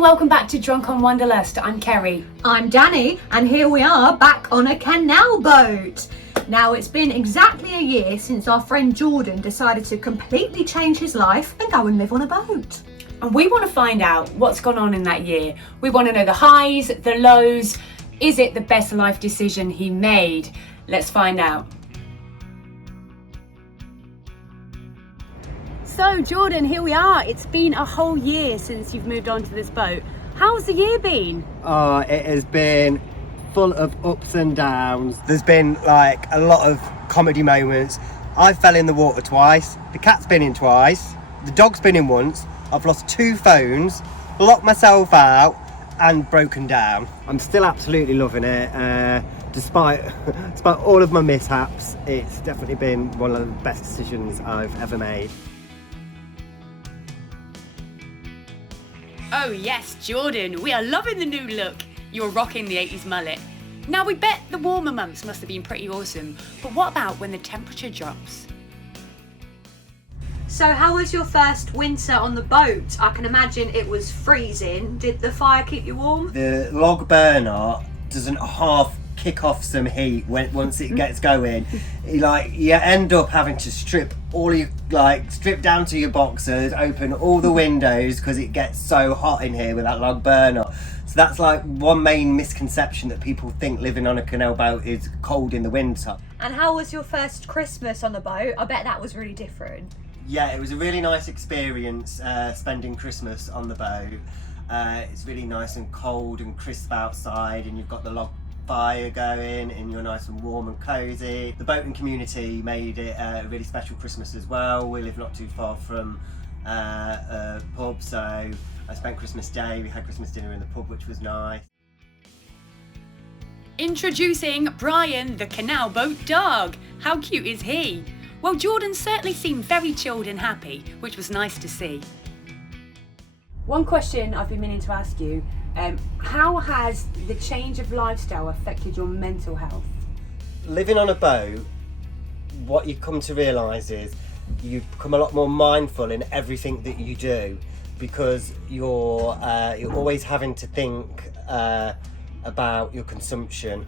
and welcome back to Drunk on Wanderlust. I'm Kerry. I'm Danny, and here we are back on a canal boat. Now, it's been exactly a year since our friend Jordan decided to completely change his life and go and live on a boat. And we want to find out what's gone on in that year. We want to know the highs, the lows. Is it the best life decision he made? Let's find out. So Jordan, here we are. It's been a whole year since you've moved on to this boat. How's the year been? Oh, it has been full of ups and downs. There's been like a lot of comedy moments. I fell in the water twice, the cat's been in twice, the dog's been in once, I've lost 2 phones, locked myself out and broken down. I'm still absolutely loving it. Despite all of my mishaps, it's definitely been one of the best decisions I've ever made. Oh yes, Jordan, we are loving the new look. You're rocking the 80s mullet. Now we bet the warmer months must have been pretty awesome, but what about when the temperature drops? So how was your first winter on the boat? I can imagine it was freezing. Did the fire keep you warm? The log burner doesn't half kick off some heat once it gets going. You end up having to strip down to your boxers, open all the windows because it gets so hot in here with that log burner. So that's like one main misconception, that people think living on a canal boat is cold in the winter. And how was your first Christmas on the boat? I bet that was really different. Yeah, it was a really nice experience spending Christmas on the boat. It's really nice and cold and crisp outside, and you've got the log fire going and you're nice and warm and cozy. The boating community made it a really special Christmas as well. We live not too far from a pub, so I spent Christmas Day. We had Christmas dinner in the pub, which was nice. Introducing Brian, the canal boat dog. How cute is he? Well, Jordan certainly seemed very chilled and happy, which was nice to see. One question I've been meaning to ask you, how has the change of lifestyle affected your mental health? Living on a boat, what you come to realise is you become a lot more mindful in everything that you do, because you're always having to think about your consumption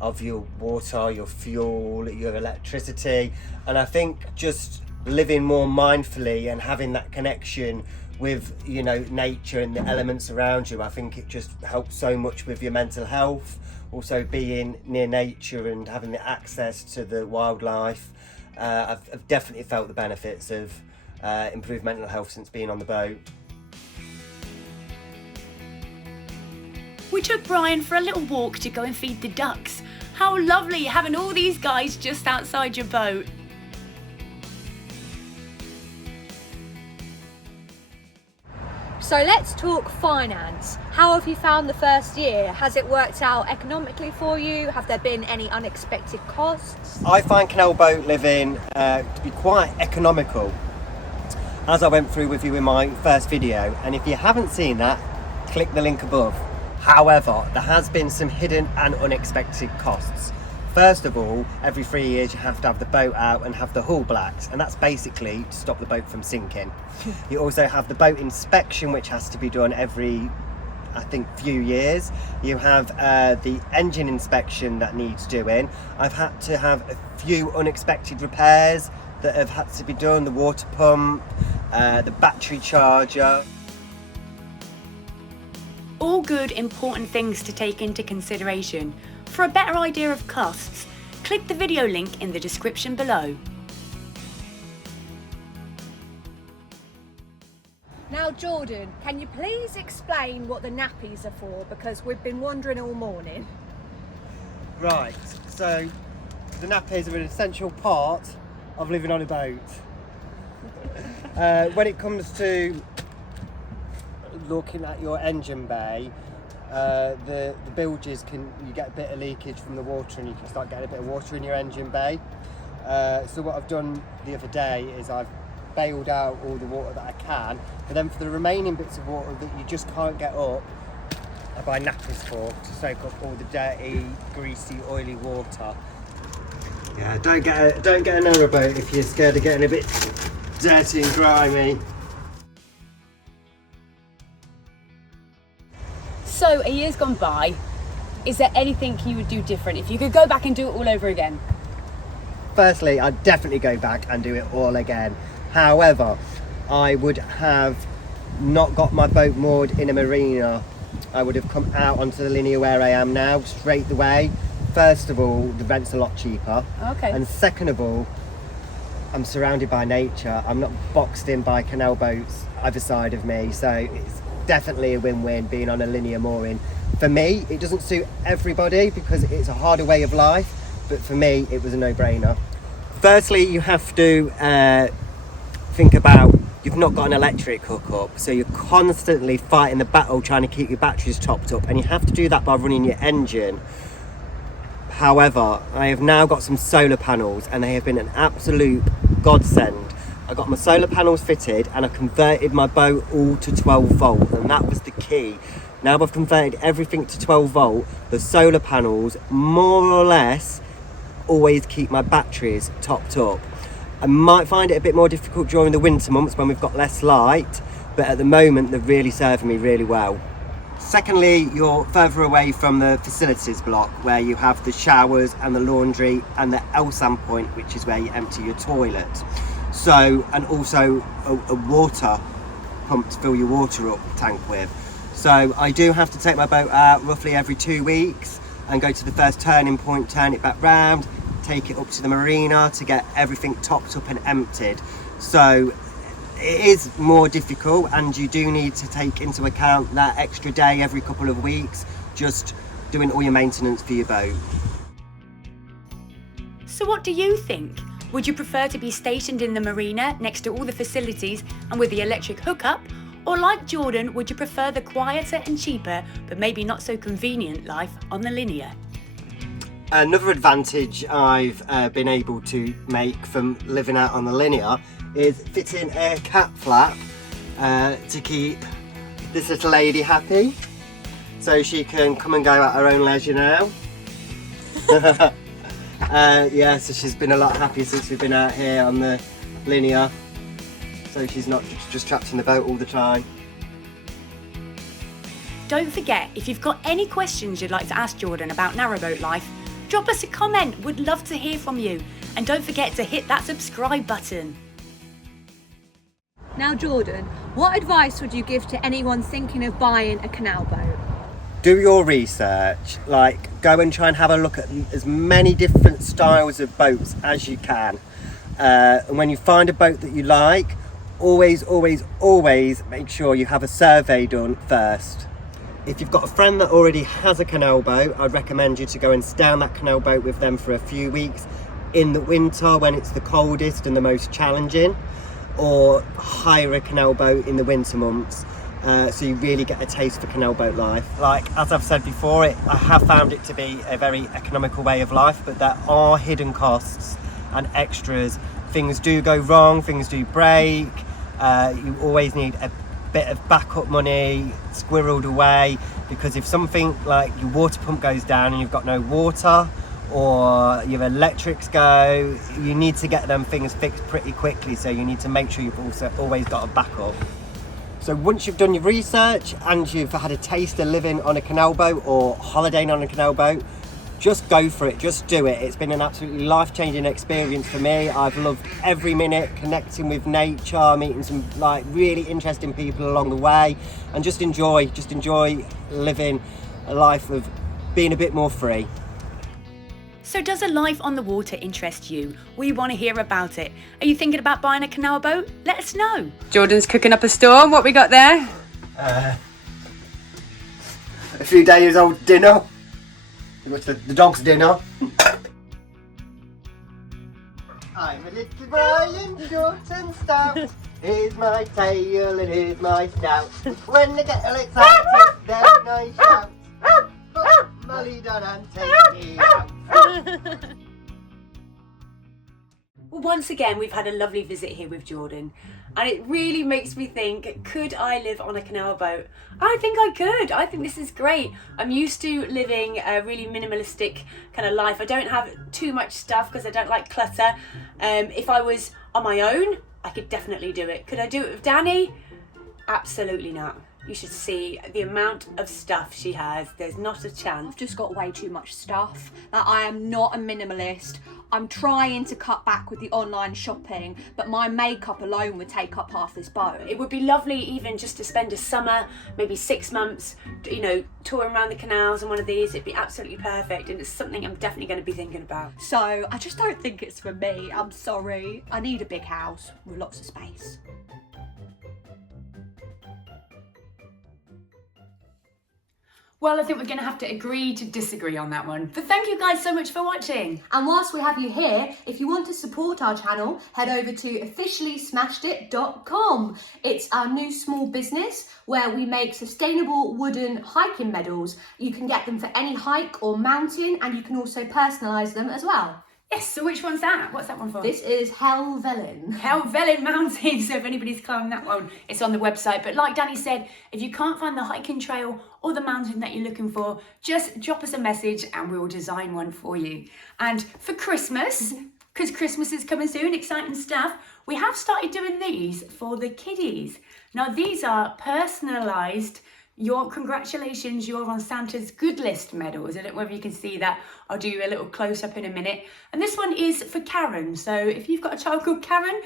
of your water, your fuel, your electricity. And I think just living more mindfully and having that connection with nature and the elements around you, I think it just helps so much with your mental health. Also being near nature and having the access to the wildlife, I've definitely felt the benefits of improved mental health since being on the boat. We took Brian for a little walk to go and feed the ducks. How lovely having all these guys just outside your boat. So let's talk finance. How have you found the first year? Has it worked out economically for you? Have there been any unexpected costs? I find canal boat living to be quite economical, as I went through with you in my first video, and if you haven't seen that, click the link above. However, there has been some hidden and unexpected costs. First of all, every 3 years you have to have the boat out and have the hull blacked, and that's basically to stop the boat from sinking. You also have the boat inspection, which has to be done every, I think, few years. You have the engine inspection that needs doing. I've had to have a few unexpected repairs that have had to be done, the water pump, the battery charger. All good, important things to take into consideration. For a better idea of costs, click the video link in the description below. Now Jordan, can you please explain what the nappies are for? Because we've been wondering all morning. Right, so the nappies are an essential part of living on a boat. When it comes to looking at your engine bay, the bilges you get a bit of leakage from the water, and you can start getting a bit of water in your engine bay. So what I've done the other day is I've bailed out all the water that I can, but then for the remaining bits of water that you just can't get up, I buy nappies for, to soak up all the dirty, greasy, oily water. Yeah, don't get a narrowboat if you're scared of getting a bit dirty and grimy. So a year's gone by. Is there anything you would do different if you could go back and do it all over again? Firstly, I'd definitely go back and do it all again. However, I would have not got my boat moored in a marina. I would have come out onto the linear where I am now, straight away. First of all, the rent's a lot cheaper. Okay. And second of all, I'm surrounded by nature. I'm not boxed in by canal boats either side of me, so it's definitely a win-win being on a linear mooring. For me, it doesn't suit everybody because it's a harder way of life, but for me, it was a no-brainer. Firstly, you have to think about you've not got an electric hookup, so you're constantly fighting the battle trying to keep your batteries topped up, and you have to do that by running your engine. However, I have now got some solar panels and they have been an absolute godsend. I got my solar panels fitted and I converted my boat all to 12 volt, and that was the key. Now I've converted everything to 12 volt, the solar panels more or less always keep my batteries topped up. I might find it a bit more difficult during the winter months when we've got less light, but at the moment they're really serving me really well. Secondly, you're further away from the facilities block where you have the showers and the laundry and the LSAM point, which is where you empty your toilet. So, and also a water pump to fill your water up tank with. So I do have to take my boat out roughly every 2 weeks and go to the first turning point, turn it back round, take it up to the marina to get everything topped up and emptied. So it is more difficult, and you do need to take into account that extra day every couple of weeks just doing all your maintenance for your boat. So what do you think? Would you prefer to be stationed in the marina next to all the facilities and with the electric hookup? Or like Jordan, would you prefer the quieter and cheaper, but maybe not so convenient life on the linear? Another advantage I've been able to make from living out on the linear is fitting a cat flap to keep this little lady happy, so she can come and go at her own leisure now. Yeah, so she's been a lot happier since we've been out here on the linear, so she's not just trapped in the boat all the time. Don't forget, if you've got any questions you'd like to ask Jordan about narrowboat life, drop us a comment. We'd love to hear from you. And don't forget to hit that subscribe button. Now, Jordan, what advice would you give to anyone thinking of buying a canal boat? Do your research, like go and try and have a look at as many different styles of boats as you can. And when you find a boat that you like, always make sure you have a survey done first. If you've got a friend that already has a canal boat, I'd recommend you to go and stay on that canal boat with them for a few weeks in the winter when it's the coldest and the most challenging, or hire a canal boat in the winter months, so you really get a taste for canal boat life. Like, as I've said before, I have found it to be a very economical way of life, but there are hidden costs and extras. Things do go wrong, things do break, you always need a bit of backup money squirreled away, because if something like your water pump goes down and you've got no water, or your electrics go, you need to get them things fixed pretty quickly, so you need to make sure you've also always got a backup. So once you've done your research and you've had a taste of living on a canal boat or holidaying on a canal boat, just go for it, just do it. It's been an absolutely life-changing experience for me. I've loved every minute, connecting with nature, meeting some like really interesting people along the way, and just enjoy living a life of being a bit more free. So does a life on the water interest you? We want to hear about it. Are you thinking about buying a canal boat? Let us know. Jordan's cooking up a storm. What we got there? A few days old dinner. What's the dog's dinner? I'm a little Brian, short and stout. Here's my tail and here's my snout. When they get all excited, then I shout. Put Molly down and take me out. Well, once again, we've had a lovely visit here with Jordan, and it really makes me think, could I live on a canal boat? I think I could. I think this is great. I'm used to living a really minimalistic kind of life. I don't have too much stuff because I don't like clutter. If I was on my own, I could definitely do it. Could I do it with Danny? Absolutely not. You should see the amount of stuff she has. There's not a chance. I've just got way too much stuff. Like, I am not a minimalist. I'm trying to cut back with the online shopping, but my makeup alone would take up half this boat. It would be lovely even just to spend a summer, maybe 6 months, you know, touring around the canals on one of these. It'd be absolutely perfect, and it's something I'm definitely going to be thinking about. So I just don't think it's for me. I'm sorry. I need a big house with lots of space. Well, I think we're going to have to agree to disagree on that one. But thank you guys so much for watching. And whilst we have you here, if you want to support our channel, head over to officiallysmashedit.com. It's our new small business where we make sustainable wooden hiking medals. You can get them for any hike or mountain, and you can also personalise them as well. Yes, so which one's that? What's that one for? This is Helvellyn. Helvellyn Mountain, so if anybody's climbing that one, it's on the website. But like Danny said, if you can't find the hiking trail or the mountain that you're looking for, just drop us a message and we'll design one for you. And for Christmas, because Christmas is coming soon, exciting stuff, we have started doing these for the kiddies. Now these are personalised. Congratulations, you're on Santa's good list medals. I don't know if you can see that. I'll do a little close up in a minute. And this one is for Karen. So if you've got a child called Karen,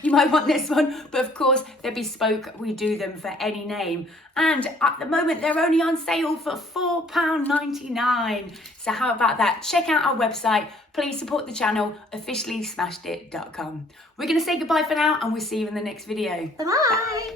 you might want this one. But of course, they're bespoke. We do them for any name. And at the moment, they're only on sale for £4.99. So how about that? Check out our website. Please support the channel, officiallysmashedit.com. We're going to say goodbye for now, and we'll see you in the next video. Bye-bye.